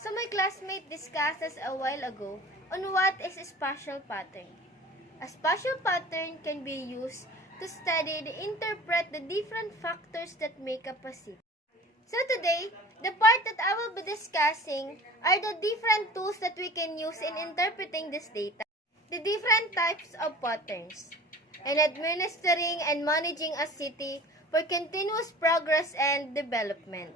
So my classmate discussed us a while ago on what is a spatial pattern. A spatial pattern can be used to study and interpret the different factors that make up a city. So today, the part that I will be discussing are the different tools that we can use in interpreting this data, the different types of patterns, and administering and managing a city for continuous progress and development.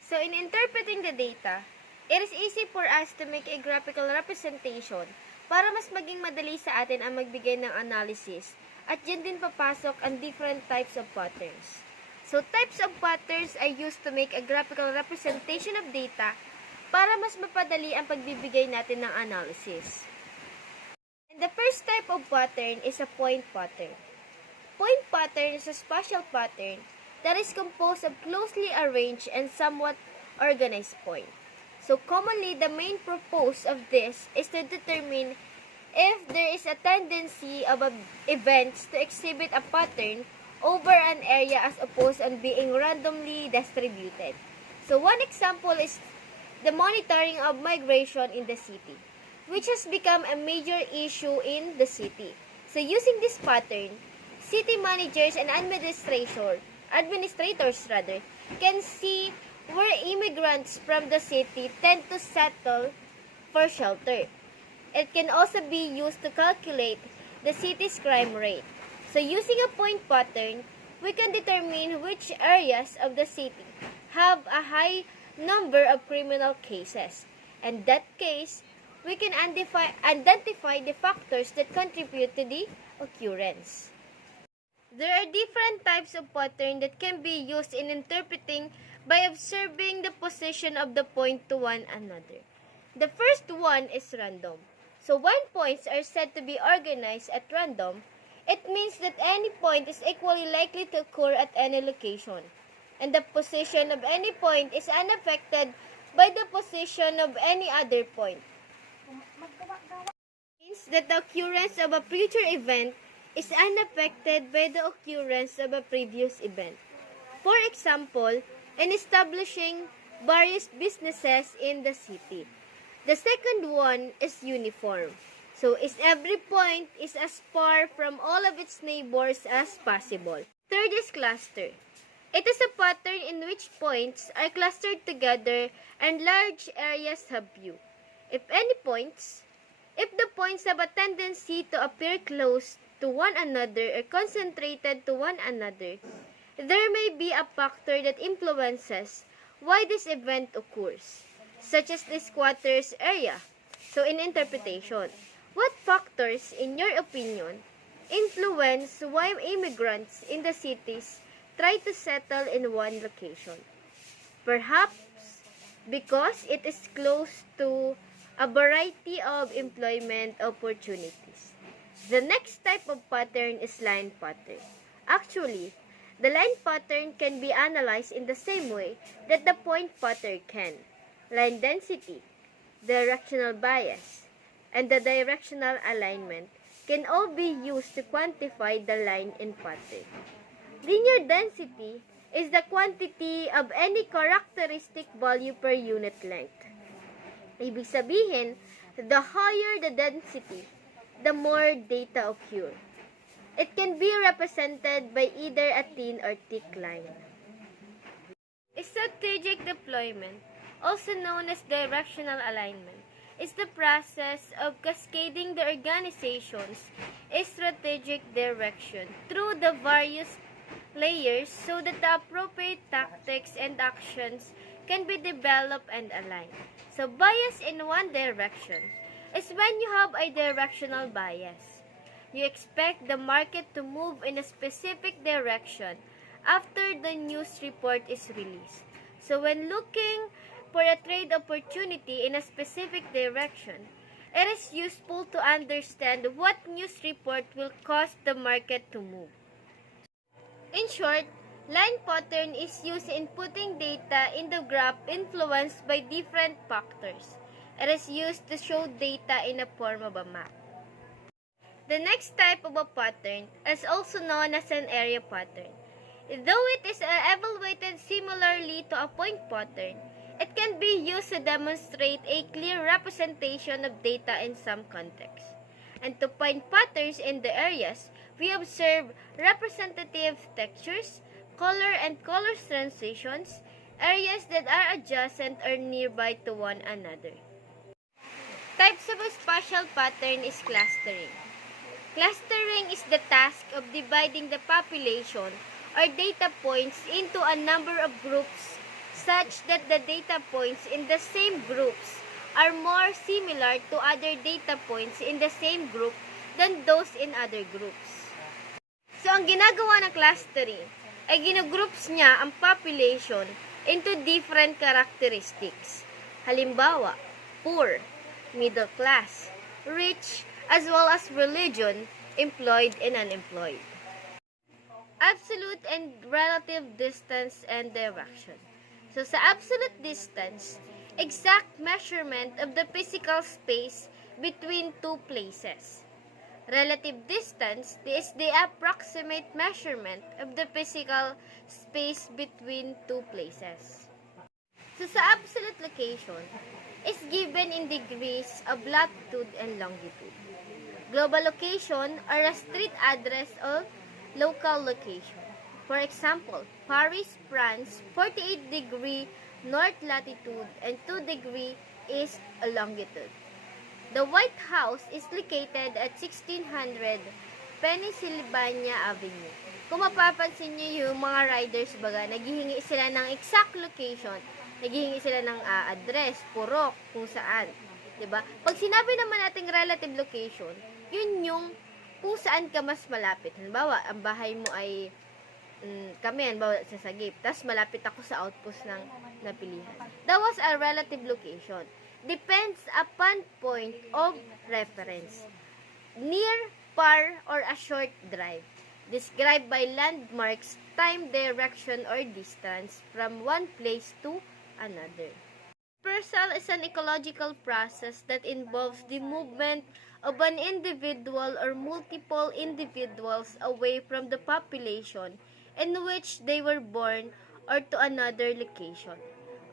So in interpreting the data, it is easy for us to make a graphical representation para mas maging madali sa atin ang magbigay ng analysis at dyan din papasok ang different types of patterns. So types of patterns are used to make a graphical representation of data para mas mapadali ang pagbibigay natin ng analysis. And the first type of pattern is a point pattern. Point pattern is a spatial pattern that is composed of closely arranged and somewhat organized points. So commonly, the main purpose of this is to determine if there is a tendency of events to exhibit a pattern over an area as opposed to being randomly distributed. So one example is the monitoring of migration in the city, which has become a major issue in the city. So using this pattern, city managers and administrators can see where immigrants from the city tend to settle for shelter. It can also be used to calculate the city's crime rate. So using a point pattern, we can determine which areas of the city have a high number of criminal cases. In that case, we can identify the factors that contribute to the occurrence. There are different types of pattern that can be used in interpreting by observing the position of the point to one another. The first one is random. So when points are said to be organized at random, it means that any point is equally likely to occur at any location, and the position of any point is unaffected by the position of any other point. It means that the occurrence of a future event is unaffected by the occurrence of a previous event. For example, in establishing various businesses in the city. The second one is uniform. So every point is as far from all of its neighbors as possible. Third is cluster. It is a pattern in which points are clustered together and large areas have view. If the points have a tendency to appear close to one another or concentrated to one another, there may be a factor that influences why this event occurs, such as the squatters area. So in interpretation, what factors, in your opinion, influence why immigrants in the cities try to settle in one location? Perhaps because it is close to a variety of employment opportunities. The next type of pattern is line pattern. Actually, the line pattern can be analyzed in the same way that the point pattern can. Line density, directional bias, and the directional alignment can all be used to quantify the line in pattern. Linear density is the quantity of any characteristic value per unit length. Ibig sabihin, the higher the density, the more data occur. It can be represented by either a thin or thick line. Strategic deployment, also known as directional alignment, is the process of cascading the organization's strategic direction through the various layers so that the appropriate tactics and actions can be developed and aligned. So bias in one direction is when you have a directional bias. You expect the market to move in a specific direction after the news report is released. So when looking for a trade opportunity in a specific direction, it is useful to understand what news report will cause the market to move. In short, line pattern is used in putting data in the graph influenced by different factors. It is used to show data in the form of a map. The next type of a pattern is also known as an area pattern. Though it is evaluated similarly to a point pattern, It can be used to demonstrate a clear representation of data in some contexts. And to find patterns in the areas, we observe representative textures, color and color transitions, areas that are adjacent or nearby to one another. Types of a spatial pattern is clustering. Clustering is the task of dividing the population or data points into a number of groups such that the data points in the same groups are more similar to other data points in the same group than those in other groups. So, ang ginagawa ng clustering ay ginugroups niya ang population into different characteristics. Halimbawa, poor, middle class, rich, as well as religion, employed and unemployed. Absolute and relative distance and direction. So, sa absolute distance, exact measurement of the physical space between two places. Relative distance is the approximate measurement of the physical space between two places. So, sa absolute location, is given in degrees of latitude and longitude. Global location or a street address or local location. For example, Paris, France, 48 degree north latitude and 2 degree east longitude. The White House is located at 1600 Pennsylvania Avenue. Kung mapapansin niyo yung mga riders baga, naghihingi sila ng exact location, naghihingi sila ng address, purok, kung saan. 'Di ba? Pag sinabi naman nating relative location, yun yung kung saan ka mas malapit. Halimbawa, ang bahay mo ay kami, halimbawa sa Sagip, tapos malapit ako sa outpost ng napilihan. That was a relative location. Depends upon point of reference. Near, far, or a short drive. Described by landmarks, time, direction, or distance from one place to another. Dispersal is an ecological process that involves the movement of an individual or multiple individuals away from the population in which they were born or to another location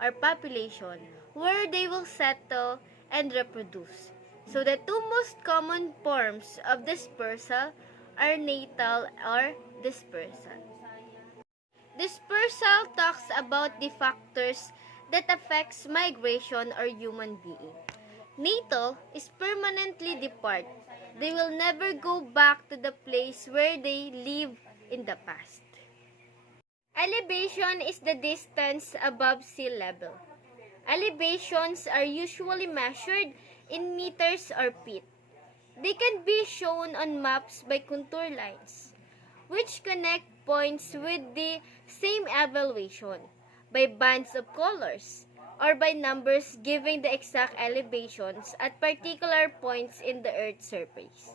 or population where they will settle and reproduce. So the two most common forms of dispersal are natal or dispersal. Dispersal talks about the factors that affects migration or human being. Natal is permanently depart. They will never go back to the place where they live in the past. Elevation is the distance above sea level. Elevations are usually measured in meters or feet. They can be shown on maps by contour lines, which connect points with the same elevation, by bands of colors, or by numbers giving the exact elevations at particular points in the Earth's surface.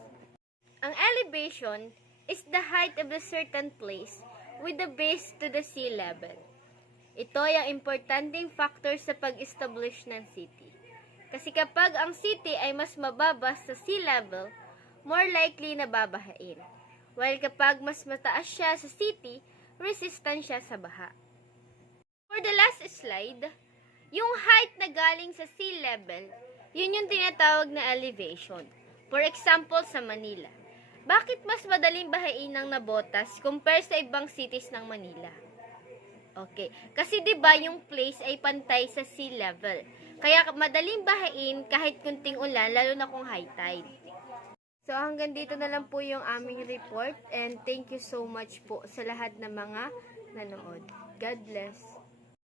Ang elevation is the height of a certain place with the base to the sea level. Ito ay ang importanteng factor sa pag-establish ng city. Kasi kapag ang city ay mas mababa sa sea level, more likely na babahain. While kapag mas mataas siya sa city, resistant siya sa baha. For the last slide, yung height na galing sa sea level, yun yung tinatawag na elevation. For example, sa Manila. Bakit mas madaling bahain ng Nabotas compare sa ibang cities ng Manila? Okay. Kasi 'di ba yung place ay pantay sa sea level. Kaya madaling bahain kahit kunting ulan, lalo na kung high tide. So hanggang dito na lang po yung aming report and thank you so much po sa lahat ng mga nanood. God bless.